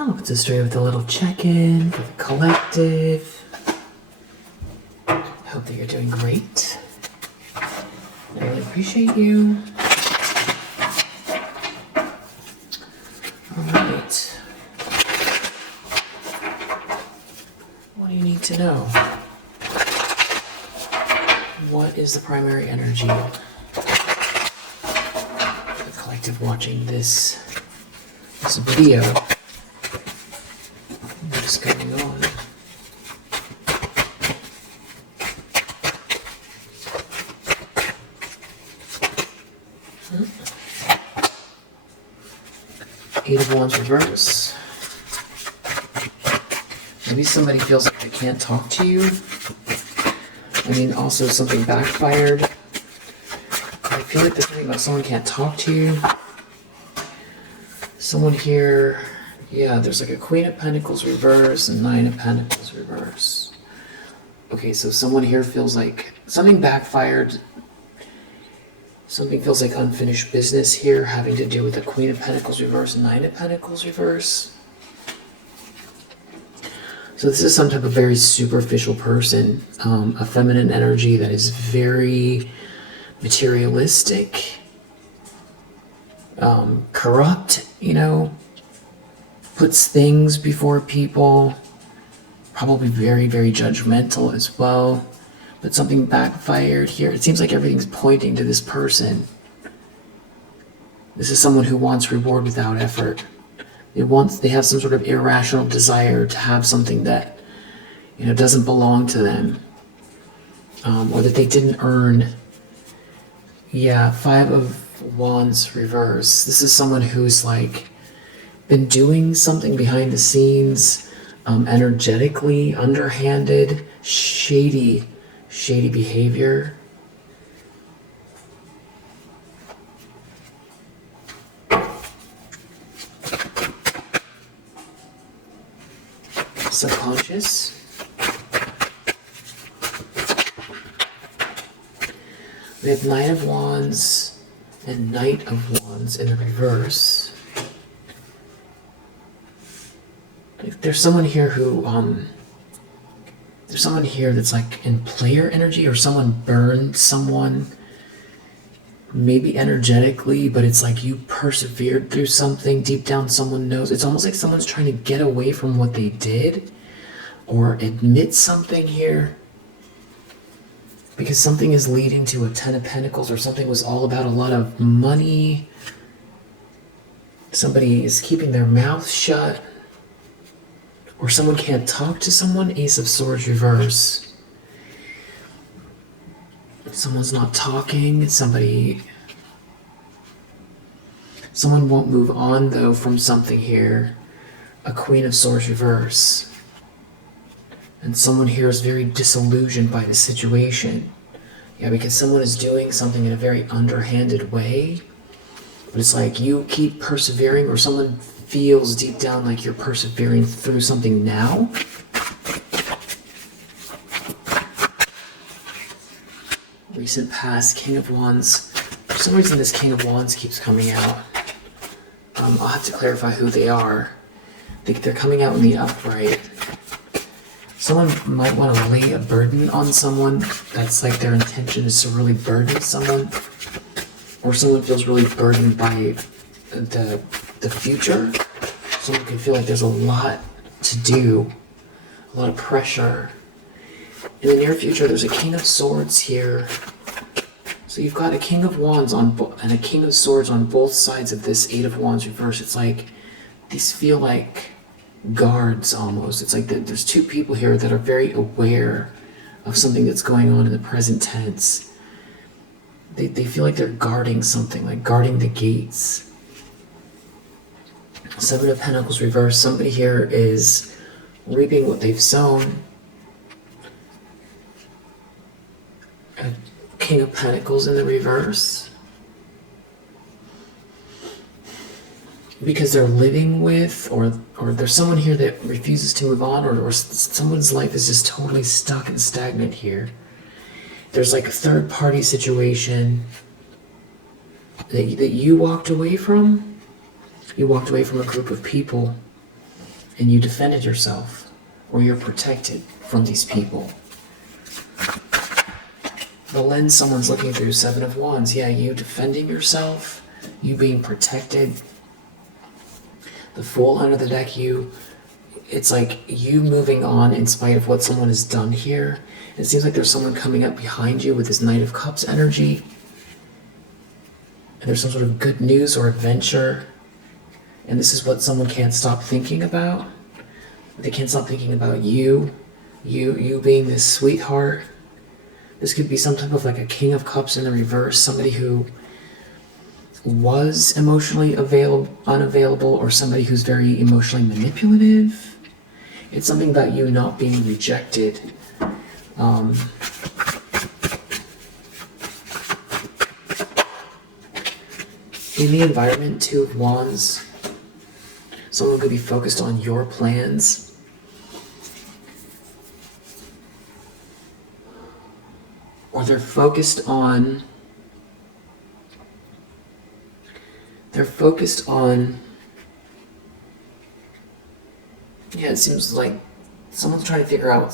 I'll put this straight with a little check-in for the collective. Hope that you're doing great. I really appreciate you. All right. What do you need to know? What is the primary energy for the collective watching this video? What's going on? Eight of Wands reverse. Maybe somebody feels like they can't talk to you. I mean, also something backfired. I feel like there's something about someone can't talk to you. Someone here, yeah, there's like a Queen of Pentacles reverse and Nine of Pentacles reverse. Okay, so someone here feels like something backfired. Something feels like unfinished business here, having to do with the Queen of Pentacles reverse and Nine of Pentacles reverse. So this is some type of very superficial person, a feminine energy that is very materialistic, corrupt, you know, puts things before people, probably very, very judgmental as well. But something backfired here. It seems like everything's pointing to this person. This is someone who wants reward without effort. They have some sort of irrational desire to have something that, you know, doesn't belong to them, or that they didn't earn. Yeah, Five of Wands reverse. This is someone who's like been doing something behind the scenes, energetically, underhanded, shady behavior. Subconscious. We have Nine of Wands and Knight of Wands in the reverse. There's someone here who, there's someone here that's like in player energy, or someone burned someone, maybe energetically, but it's like you persevered through something. Deep down someone knows. It's almost like someone's trying to get away from what they did or admit something here, because something is leading to a Ten of Pentacles, or something was all about a lot of money. Somebody is keeping their mouth shut, or someone can't talk to someone. Ace of Swords reverse. Someone's not talking. Someone won't move on though from something here. A Queen of Swords reverse. And someone here is very disillusioned by the situation. Yeah, because someone is doing something in a very underhanded way. But it's like you keep persevering, or someone feels deep down like you're persevering through something now. Recent past, King of Wands. For some reason this King of Wands keeps coming out. I'll have to clarify who they are. I think they're coming out in the upright. Someone might want to lay a burden on someone. That's like their intention is to really burden someone. Or someone feels really burdened by the future. Someone can feel like there's a lot to do, a lot of pressure. In the near future, there's a King of Swords here. So you've got a King of Wands and a King of Swords on both sides of this Eight of Wands reverse. It's like these feel like guards almost. It's like there's two people here that are very aware of something that's going on in the present tense. They feel like they're guarding something, like guarding the gates. Seven of Pentacles reverse. Somebody here is reaping what they've sown. A King of Pentacles in the reverse. Because they're living with, or there's someone here that refuses to move on, or someone's life is just totally stuck and stagnant here. There's like a third party situation that you walked away from. You walked away from a group of people. and you defended yourself, or you're protected from these people. The lens someone's looking through, Seven of Wands, yeah, you defending yourself, you being protected. The Fool under the deck, it's like you moving on in spite of what someone has done here. It seems like there's someone coming up behind you with this Knight of Cups energy. And there's some sort of good news or adventure. And this is what someone can't stop thinking about. They can't stop thinking about you being this sweetheart. This could be some type of like a King of Cups in the reverse, somebody who was emotionally unavailable, or somebody who's very emotionally manipulative. It's something about you not being rejected. In the environment, Two of Wands, someone could be focused on your plans. Or they're focused on, yeah, it seems like someone's trying to figure out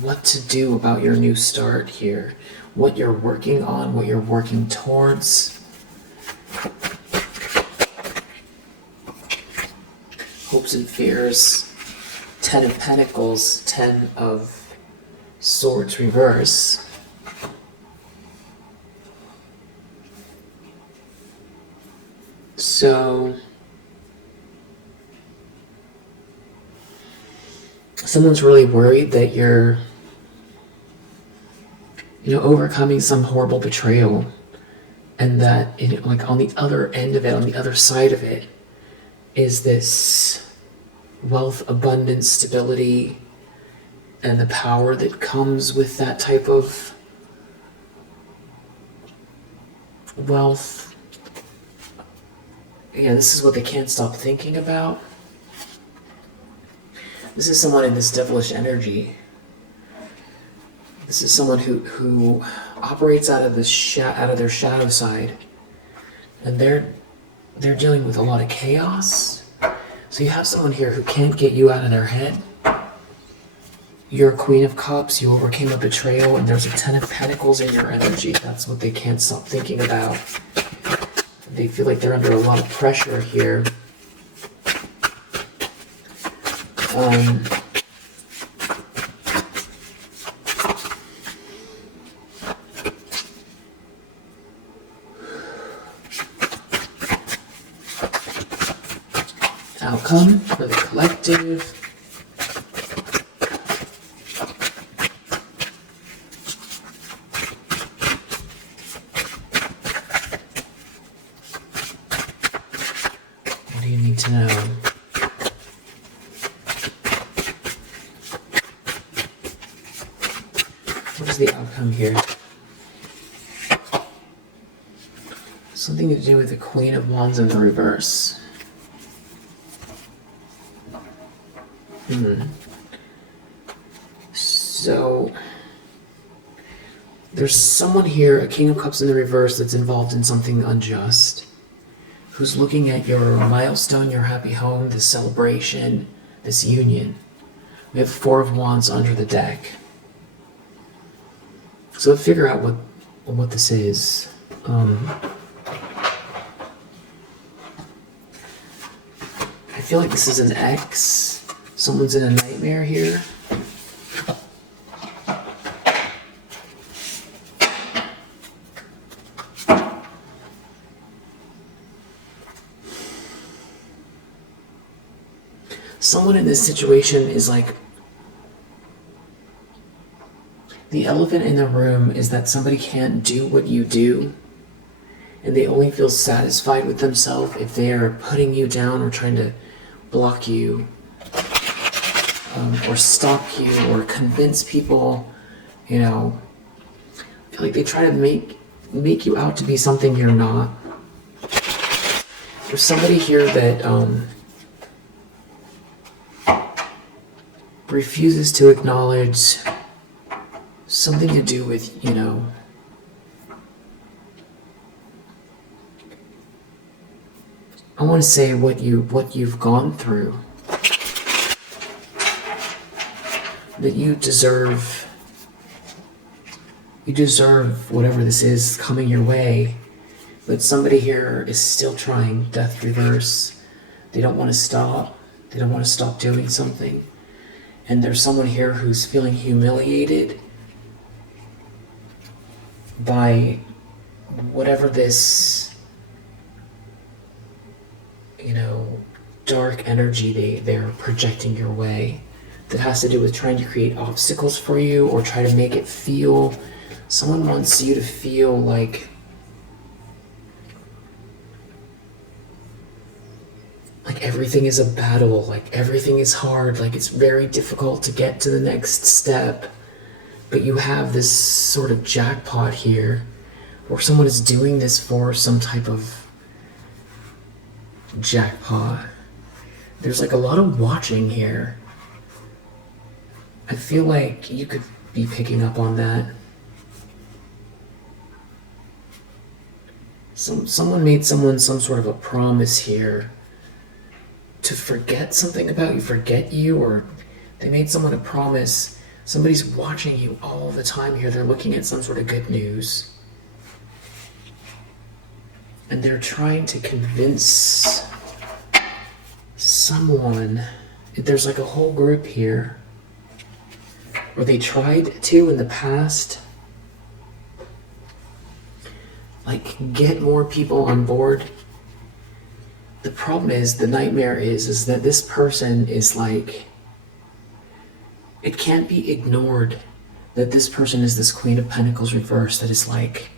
what to do about your new start here, what you're working on, what you're working towards. Hopes and fears, 10 of Pentacles, 10 of Swords reverse. So someone's really worried that you're, overcoming some horrible betrayal, and that, like on the other end of it, on the other side of it, is this wealth, abundance, stability, and the power that comes with that type of wealth. Yeah, this is what they can't stop thinking about. This is someone in this devilish energy. This is someone who operates out of their shadow side, and they're dealing with a lot of chaos. So you have someone here who can't get you out of their head. You're a Queen of Cups, you overcame a betrayal, and there's a 10 of Pentacles in your energy. That's what they can't stop thinking about. They feel like they're under a lot of pressure here. Outcome for the collective. What do you need to know? What is the outcome here? Something to do with the Queen of Wands in the reverse. So there's someone here, a King of Cups in the reverse, that's involved in something unjust, who's looking at your milestone, your happy home, this celebration, this union. We have 4 of Wands under the deck. So let's figure out what this is. I feel like this is an ex. Someone's in a nightmare here. Someone in this situation is like, the elephant in the room is that somebody can't do what you do, and they only feel satisfied with themselves if they are putting you down or trying to block you, or stop you, or convince people. I feel like they try to make you out to be something you're not. There's somebody here that refuses to acknowledge something to do with, I want to say what you've gone through. that you deserve whatever this is coming your way, but somebody here is still trying death reverse. They don't want to stop. They don't want to stop doing something. And there's someone here who's feeling humiliated by whatever this, dark energy they're projecting your way, that has to do with trying to create obstacles for you or try to make it feel. Someone wants you to feel like everything is a battle, like everything is hard, like it's very difficult to get to the next step. But you have this sort of jackpot here, or someone is doing this for some type of jackpot. There's like a lot of watching here. I feel like you could be picking up on that. Someone made someone some sort of a promise here to forget something about you, forget you, or they made someone a promise. Somebody's watching you all the time here. They're looking at some sort of good news. And they're trying to convince someone. There's like a whole group here. Or they tried to in the past. Like, get more people on board. The problem is, the nightmare is that this person is like, it can't be ignored that this person is this Queen of Pentacles reversed that is like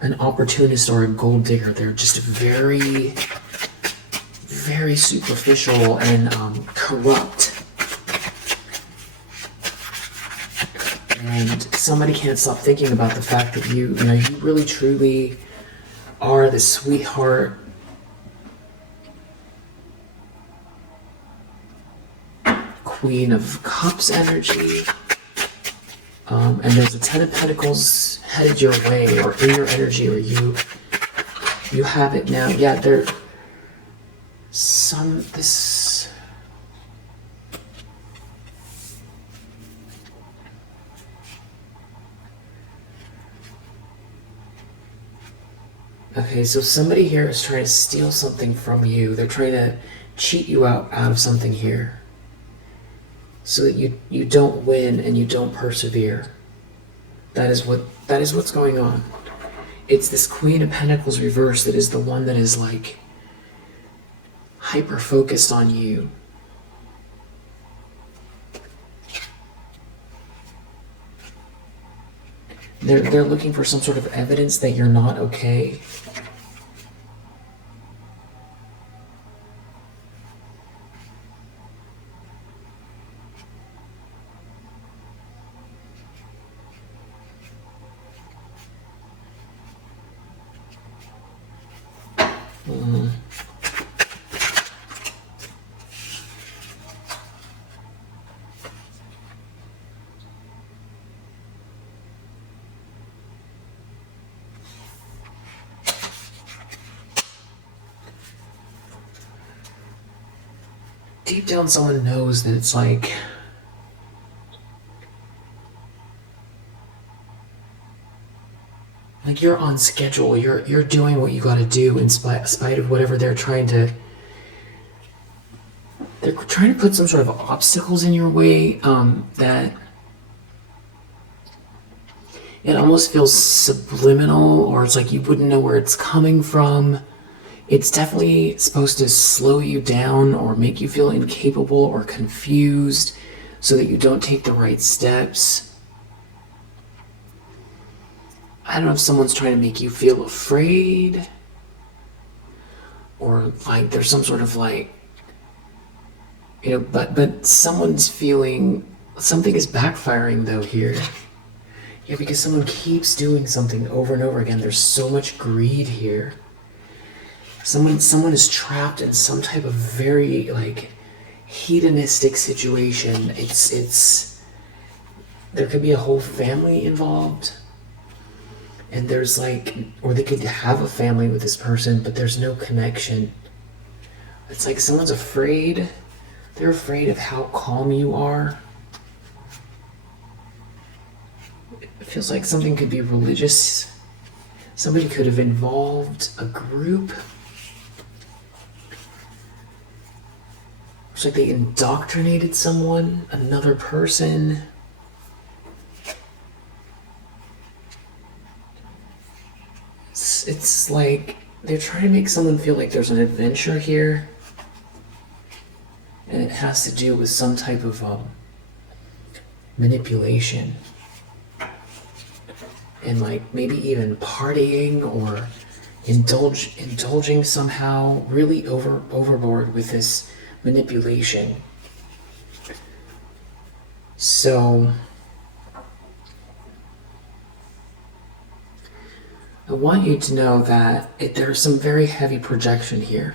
an opportunist or a gold digger. They're just very, very superficial and corrupt. And somebody can't stop thinking about the fact that you really truly are the sweetheart, Queen of Cups energy. And there's a Ten of Pentacles headed your way or in your energy, or you have it now. Yeah, Okay, so somebody here is trying to steal something from you. They're trying to cheat you out of something here, so that you don't win and you don't persevere. That is what's going on. It's this Queen of Pentacles reverse that is the one that is like hyper focused on you. They're looking for some sort of evidence that you're not okay. Deep down, someone knows that it's like you're on schedule. You're doing what you got to do in spite of whatever they're trying to. They're trying to put some sort of obstacles in your way that it almost feels subliminal, or it's like you wouldn't know where it's coming from. It's definitely supposed to slow you down or make you feel incapable or confused so that you don't take the right steps. I don't know if someone's trying to make you feel afraid, or like there's some sort of like, but someone's feeling something is backfiring though here. Yeah, because someone keeps doing something over and over again. There's so much greed here. Someone is trapped in some type of very like hedonistic situation. It's there could be a whole family involved, and there's like, or they could have a family with this person, but there's no connection. It's like someone's afraid. They're afraid of how calm you are. Feels like something could be religious. Somebody could have involved a group. It's like they indoctrinated someone, another person. It's like they're trying to make someone feel like there's an adventure here. And it has to do with some type of manipulation. And like maybe even partying or indulging somehow really overboard with this manipulation. So I want you to know that there's some very heavy projection here.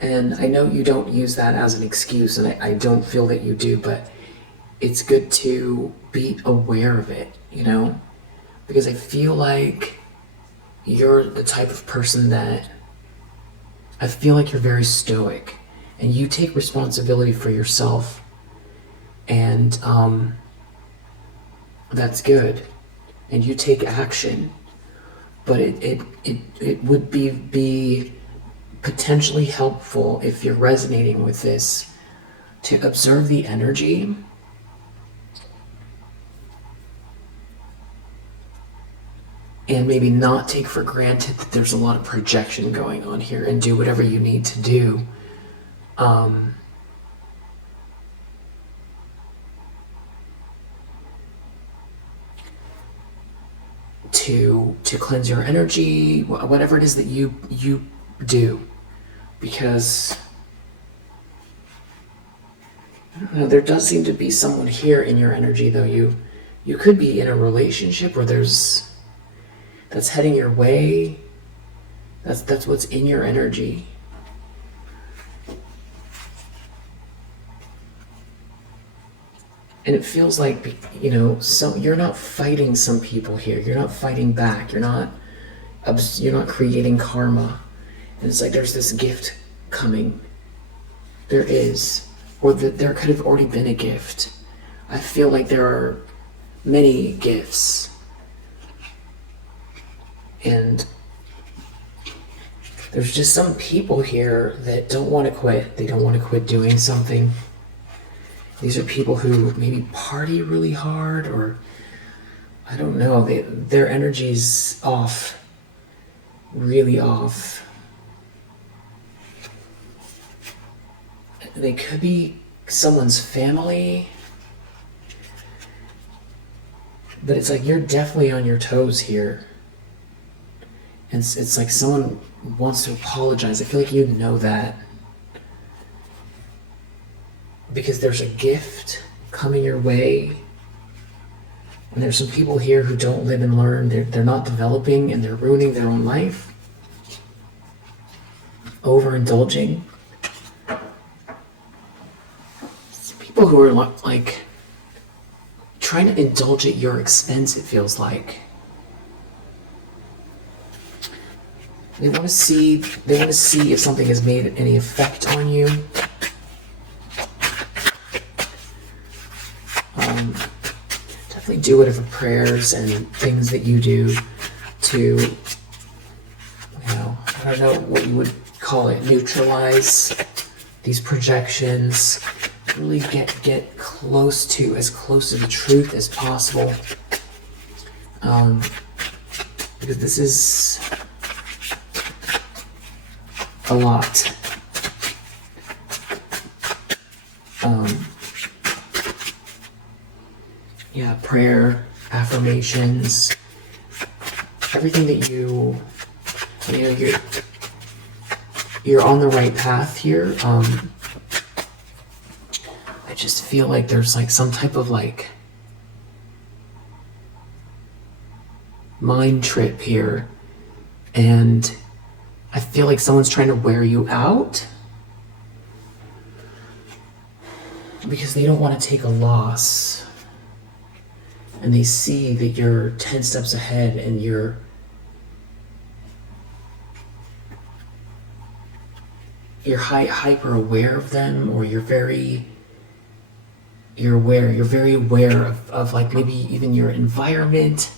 And I know you don't use that as an excuse, and I don't feel that you do, but it's good to be aware of it, you know? Because I feel like you're the type of person that I feel like you're very stoic and you take responsibility for yourself, and that's good, and you take action, but it would be potentially helpful if you're resonating with this to observe the energy and maybe not take for granted that there's a lot of projection going on here, and do whatever you need to do. To cleanse your energy, whatever it is that you do, because I don't know, there does seem to be someone here in your energy, though. You could be in a relationship where that's heading your way. That's what's in your energy. And it feels like, you know, so you're not fighting some people here. You're not fighting back. You're not creating karma. And it's like there's this gift coming. There is. Or there could have already been a gift. I feel like there are many gifts. And there's just some people here that don't want to quit. They don't want to quit doing something. These are people who maybe party really hard, or I don't know, their energy's off, really off. They could be someone's family, but it's like you're definitely on your toes here. And it's like someone wants to apologize. I feel like you know that. Because there's a gift coming your way. And there's some people here who don't live and learn. They're not developing, and they're ruining their own life. Overindulging. Some people who are like trying to indulge at your expense, it feels like. They want to see if something has made any effect on you. Definitely do whatever prayers and things that you do to, you know, I don't know what you would call it, neutralize these projections. Really get as close to the truth as possible. Because this is a lot. Yeah, prayer, affirmations, everything that you know, you're on the right path here. I just feel like there's like some type of like mind trip here, and I feel like someone's trying to wear you out because they don't want to take a loss. And they see that you're 10 steps ahead, and you're hyper aware of them, or you're very you're very aware of like maybe even your environment.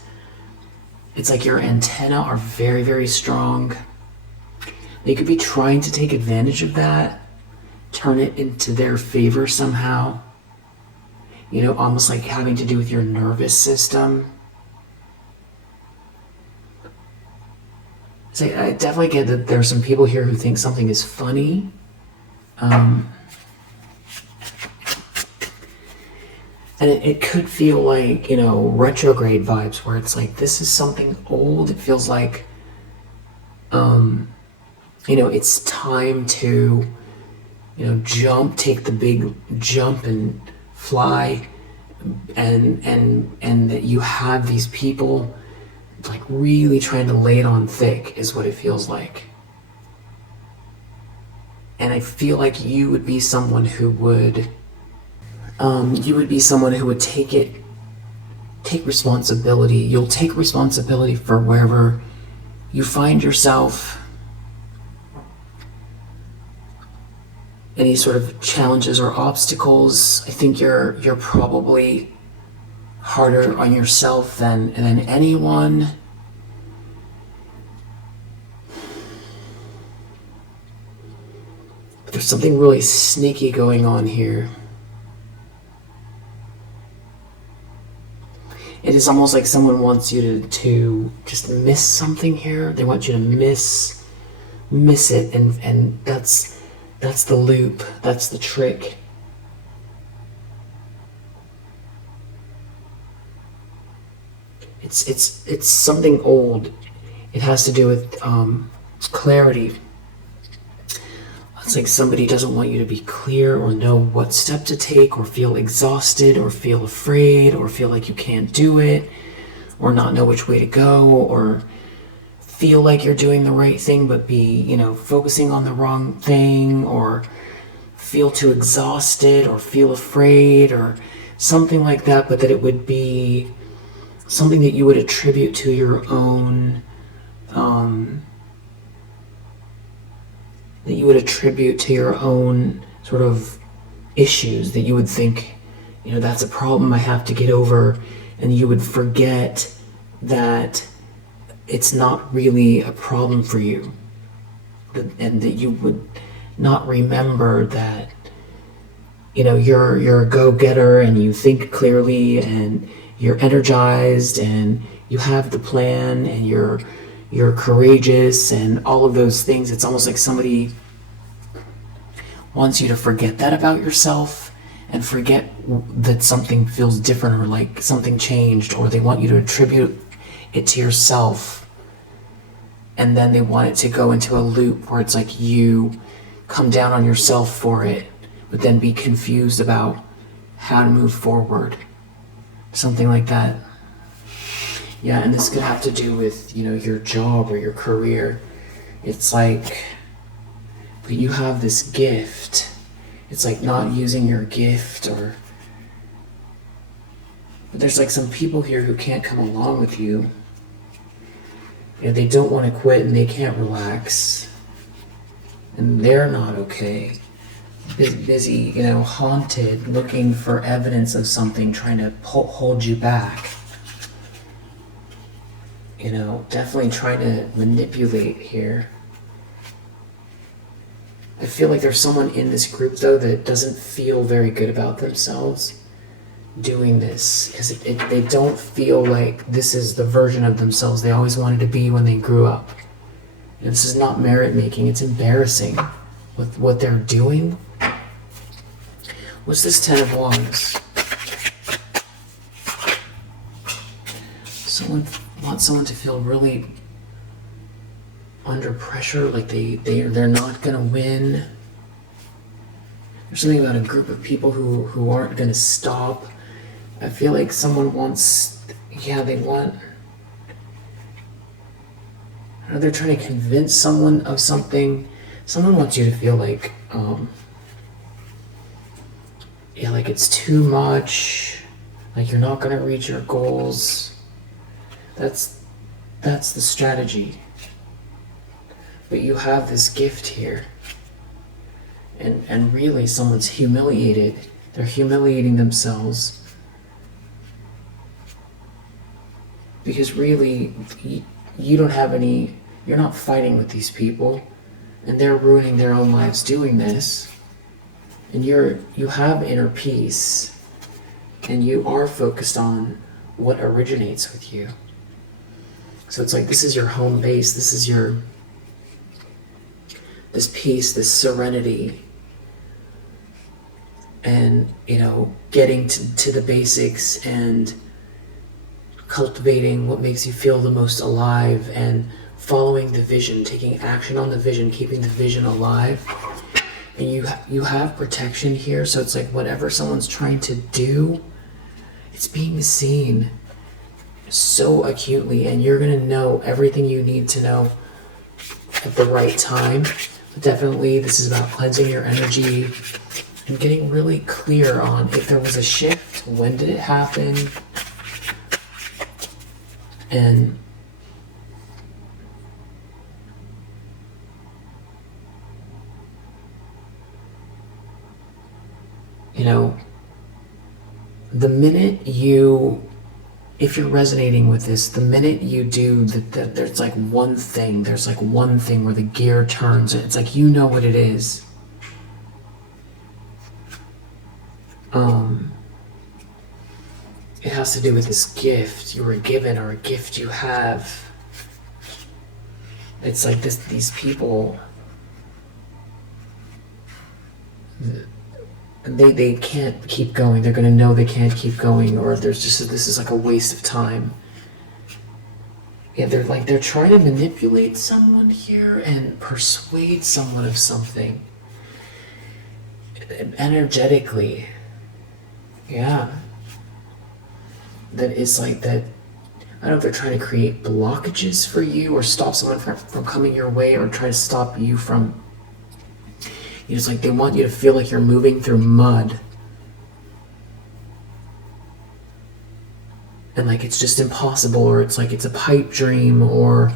It's like your antenna are very, very strong. They could be trying to take advantage of that, turn it into their favor somehow. You know, almost like having to do with your nervous system. So I definitely get that there's some people here who think something is funny. And it could feel like, you know, retrograde vibes where it's like, this is something old. It feels like, you know, it's time to, you know, take the big jump and fly. And that you have these people like really trying to lay it on thick is what it feels like. And I feel like you would be someone who would take responsibility. You'll take responsibility for wherever you find yourself, any sort of challenges or obstacles. I think you're probably harder on yourself than anyone. But there's something really sneaky going on here. It is almost like someone wants you to just miss something here. They want you to miss it, and that's the loop. That's the trick. It's something old. It has to do with clarity. It's like somebody doesn't want you to be clear or know what step to take, or feel exhausted, or feel afraid, or feel like you can't do it, or not know which way to go, or feel like you're doing the right thing but be, you know, focusing on the wrong thing, or feel too exhausted, or feel afraid, or something like that, but that it would be something that you would attribute to your own sort of issues, that you would think, you know, that's a problem I have to get over, and you would forget that it's not really a problem for you, and that you would not remember that, you know, you're a go-getter, and you think clearly, and you're energized, and you have the plan, and you're courageous, and all of those things. It's almost like somebody wants you to forget that about yourself, and forget that something feels different, or like something changed, or they want you to attribute it to yourself, and then they want it to go into a loop where it's like you come down on yourself for it, but then be confused about how to move forward. Something like that. Yeah, and this could have to do with, you know, your job or your career. It's like, but you have this gift. It's like not using your gift, but there's like some people here who can't come along with you. You know, they don't want to quit, and they can't relax, and they're not okay. Busy, you know, haunted, looking for evidence of something, trying to hold you back. You know, definitely trying to manipulate here. I feel like there's someone in this group, though, that doesn't feel very good about themselves doing this, because they don't feel like this is the version of themselves they always wanted to be when they grew up. And this is not merit making, it's embarrassing with what they're doing. What's this 10 of Wands? Someone wants someone to feel really under pressure, like they're not gonna win. There's something about a group of people who aren't gonna stop. I feel like someone wants, they want, they're trying to convince someone of something. Someone wants you to feel like, like it's too much, like you're not gonna reach your goals. That's the strategy. But you have this gift here, and really someone's humiliated They're humiliating themselves. Because really, you don't have any, you're not fighting with these people, and they're ruining their own lives doing this. And you have inner peace, and you are focused on what originates with you. So it's like, this is your home base, this is this peace, this serenity, and, getting to the basics and cultivating what makes you feel the most alive and following the vision, taking action on the vision, keeping the vision alive. And you have protection here, so it's like whatever someone's trying to do, it's being seen so acutely, and you're going to know everything you need to know at the right time. But definitely this is about cleansing your energy and getting really clear on if there was a shift, when did it happen, and the minute if you're resonating with this, the minute you do that, there's like one thing where the gear turns. It's like, you know what it is. It has to do with this gift you were given, or a gift you have. It's like these people, they can't keep going. They're going to know they can't keep going, or this is like a waste of time. Yeah, they're trying to manipulate someone here and persuade someone of something energetically. Yeah. That is like that. I don't know if they're trying to create blockages for you, or stop someone from coming your way, or try to stop you from, it's like they want you to feel like you're moving through mud. And like it's just impossible, or it's like it's a pipe dream, or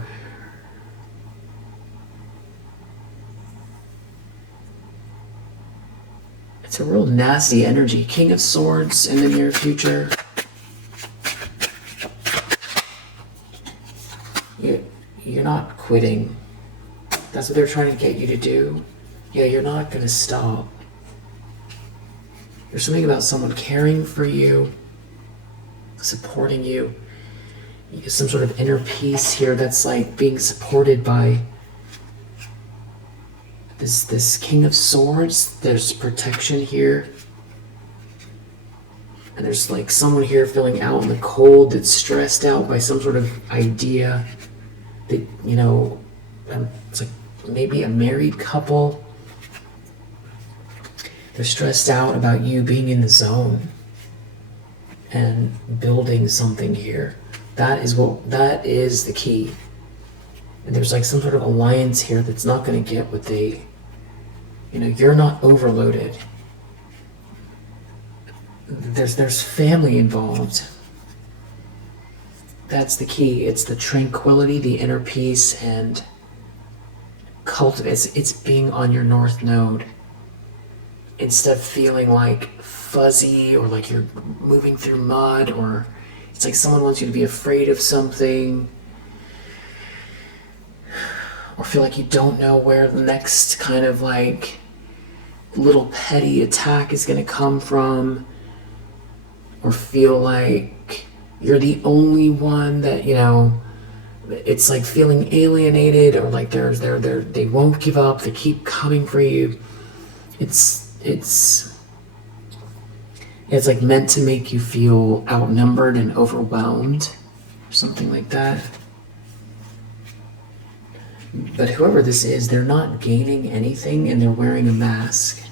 it's a real nasty energy. King of Swords in the near future. You're not quitting. That's what they're trying to get you to do. Yeah, you're not going to stop. There's something about someone caring for you, supporting you. Some sort of inner peace here that's like being supported by this King of Swords. There's protection here. And there's like someone here feeling out in the cold, that's stressed out by some sort of idea that, it's like maybe a married couple. They're stressed out about you being in the zone and building something here. That is the key. And there's like some sort of alliance here that's not going to get what they, you're not overloaded. There's family involved. That's the key. It's the tranquility, the inner peace, and it's being on your north node. Instead of feeling like fuzzy, or like you're moving through mud, or it's like someone wants you to be afraid of something, or feel like you don't know where the next kind of like little petty attack is going to come from, or feel like you're the only one that, it's like feeling alienated, or like they won't give up, they keep coming for you. It's like meant to make you feel outnumbered and overwhelmed, or something like that. But whoever this is, they're not gaining anything, and they're wearing a mask.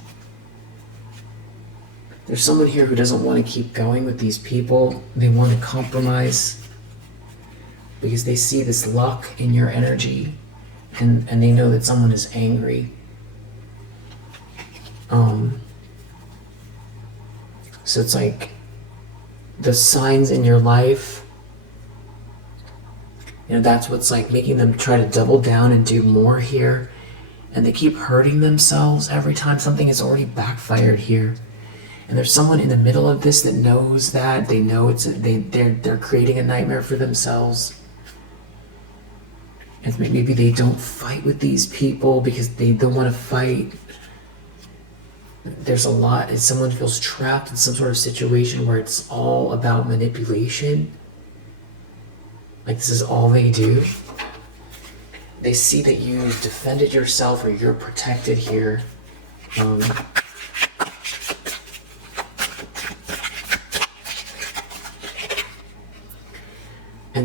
There's someone here who doesn't want to keep going with these people. They want to compromise because they see this luck in your energy, and they know that someone is angry. So it's like the signs in your life, that's what's like making them try to double down and do more here. And they keep hurting themselves every time. Something has already backfired here. And there's someone in the middle of this that knows that. They know they're creating a nightmare for themselves. And maybe they don't fight with these people because they don't want to fight. There's a lot, and someone feels trapped in some sort of situation where it's all about manipulation. Like this is all they do. They see that you've defended yourself or you're protected here. And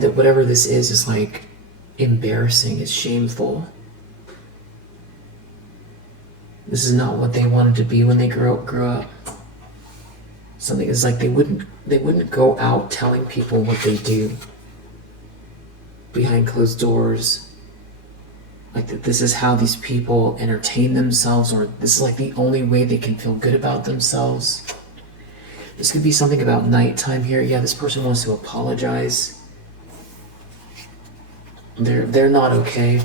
that whatever this is like embarrassing, it's shameful. This is not what they wanted to be when they grew up. Something is like they wouldn't go out telling people what they do behind closed doors. Like that this is how these people entertain themselves, or this is like the only way they can feel good about themselves. This could be something about nighttime here. Yeah, this person wants to apologize. They're not okay.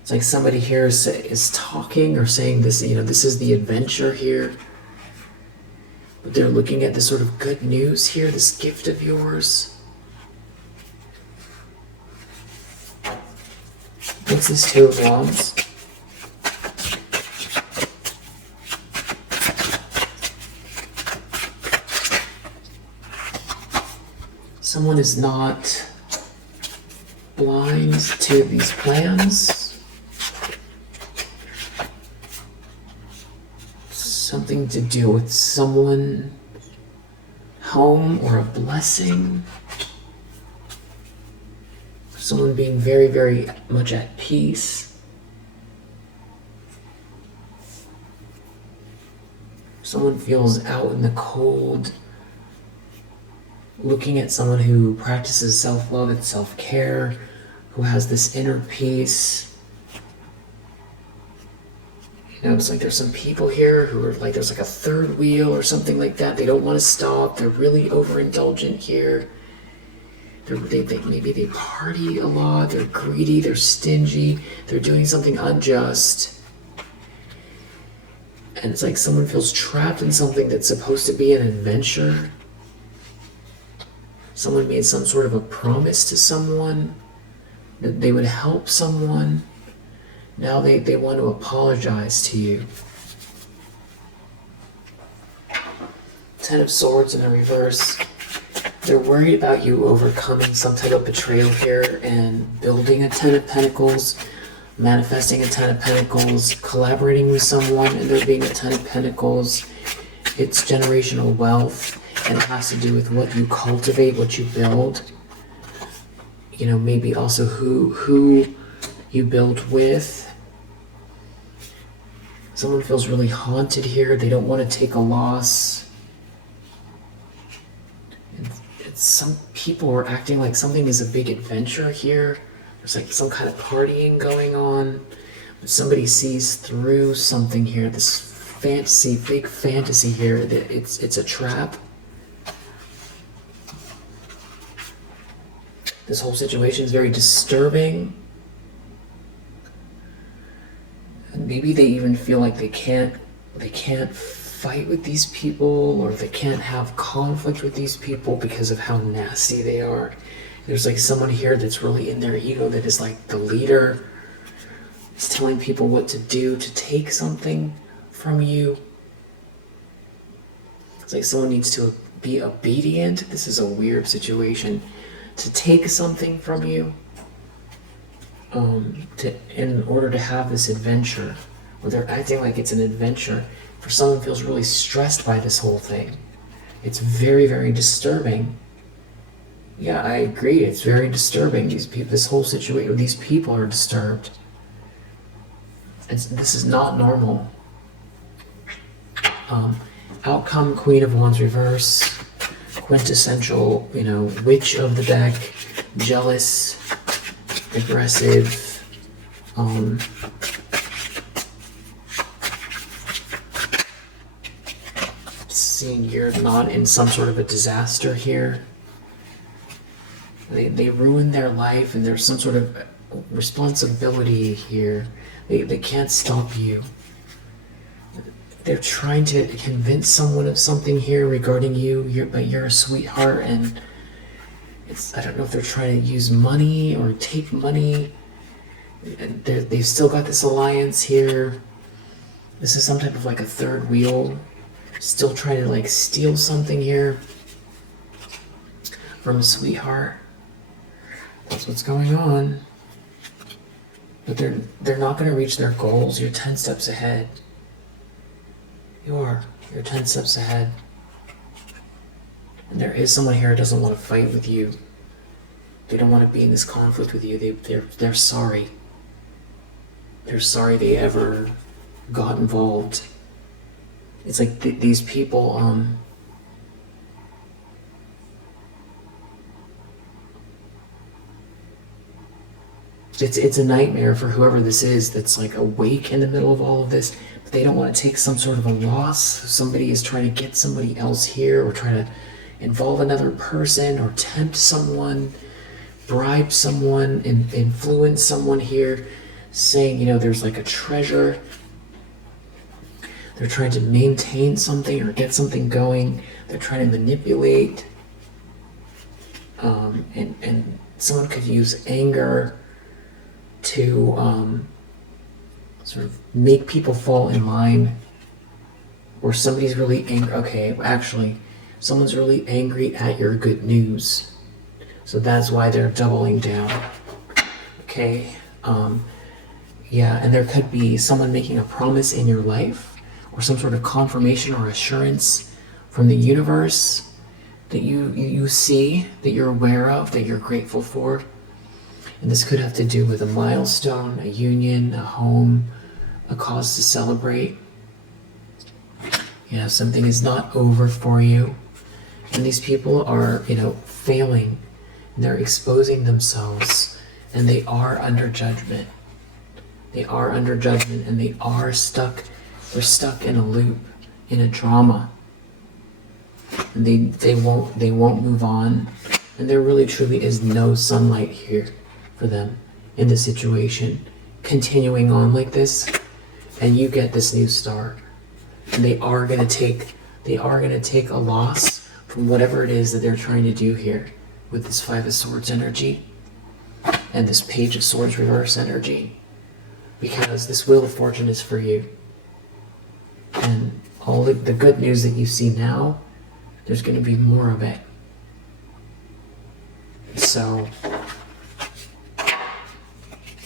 It's like somebody here is talking or saying this, this is the adventure here. But they're looking at this sort of good news here, this gift of yours. What's this Two of Wands? Someone is not blind to these plans. Something to do with someone, home, or a blessing. Someone being very, very much at peace. Someone feels out in the cold, looking at someone who practices self-love and self-care, who has this inner peace. It's like there's some people here who are like, there's like a third wheel or something like that. They don't want to stop. They're really overindulgent here. Maybe they party a lot. They're greedy. They're stingy. They're doing something unjust. And it's like someone feels trapped in something that's supposed to be an adventure. Someone made some sort of a promise to someone that they would help someone. Now they want to apologize to you. Ten of Swords in the reverse. They're worried about you overcoming some type of betrayal here and building a Ten of Pentacles, manifesting a Ten of Pentacles, collaborating with someone and there being a Ten of Pentacles. It's generational wealth, and it has to do with what you cultivate, what you build. Maybe also who you build with. Someone feels really haunted here. They don't want to take a loss. Some people are acting like something is a big adventure here. There's like some kind of partying going on. But somebody sees through something here. This fantasy, big fantasy here. That it's a trap. This whole situation is very disturbing. And maybe they even feel like they can't fight with these people, or they can't have conflict with these people because of how nasty they are. There's like someone here that's really in their ego, that is like the leader. It's telling people what to do to take something from you. It's like someone needs to be obedient. This is a weird situation. To take something from you in order to have this adventure, or they're acting like it's an adventure. For someone feels really stressed by this whole thing. It's very, very disturbing. Yeah, I agree. It's very disturbing. This whole situation, these people are disturbed. This is not normal. Outcome, Queen of Wands reverse. Quintessential, witch of the deck. Jealous, aggressive. Seeing you're not in some sort of a disaster here. They ruin their life, and there's some sort of responsibility here. They can't stop you. they're trying to convince someone of something here regarding you, but you're a sweetheart, and I don't know if they're trying to use money or take money. They've still got this alliance here. This is some type of like a third wheel. Still trying to like steal something here from a sweetheart. That's what's going on. But they're not going to reach their goals. You're 10 steps ahead. You're 10 steps ahead. And there is someone here who doesn't want to fight with you. They don't want to be in this conflict with you. They're sorry. They're sorry they ever got involved. It's like these people, it's a nightmare for whoever this is that's like awake in the middle of all of this. But they don't want to take some sort of a loss. Somebody is trying to get somebody else here, or trying to involve another person, or tempt someone, bribe someone, influence someone here, saying, you know, there's like a treasure. They're trying to maintain something or get something going. They're trying to manipulate. And someone could use anger to sort of make people fall in line. Or somebody's really angry. Okay, actually, someone's really angry at your good news. So that's why they're doubling down. Okay? Yeah, and there could be someone making a promise in your life, or some sort of confirmation or assurance from the universe that you see, that you're aware of, that you're grateful for. And this could have to do with a milestone, a union, a home, a cause to celebrate. Yeah, something is not over for you. And these people are, you know, failing. And they're exposing themselves. And they are under judgment. They are under judgment, and they are stuck. They're stuck in a loop, in a drama. And they won't move on. And there really truly is no sunlight here for them in this situation. Continuing on like this, and you get this new start. And they are gonna take a loss from whatever it is that they're trying to do here with this Five of Swords energy and this Page of Swords reverse energy. Because this Wheel of Fortune is for you. And all the good news that you see now, there's going to be more of it. So,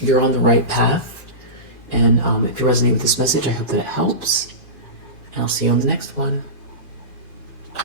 you're on the right path. And if you resonate with this message, I hope that it helps. And I'll see you on the next one.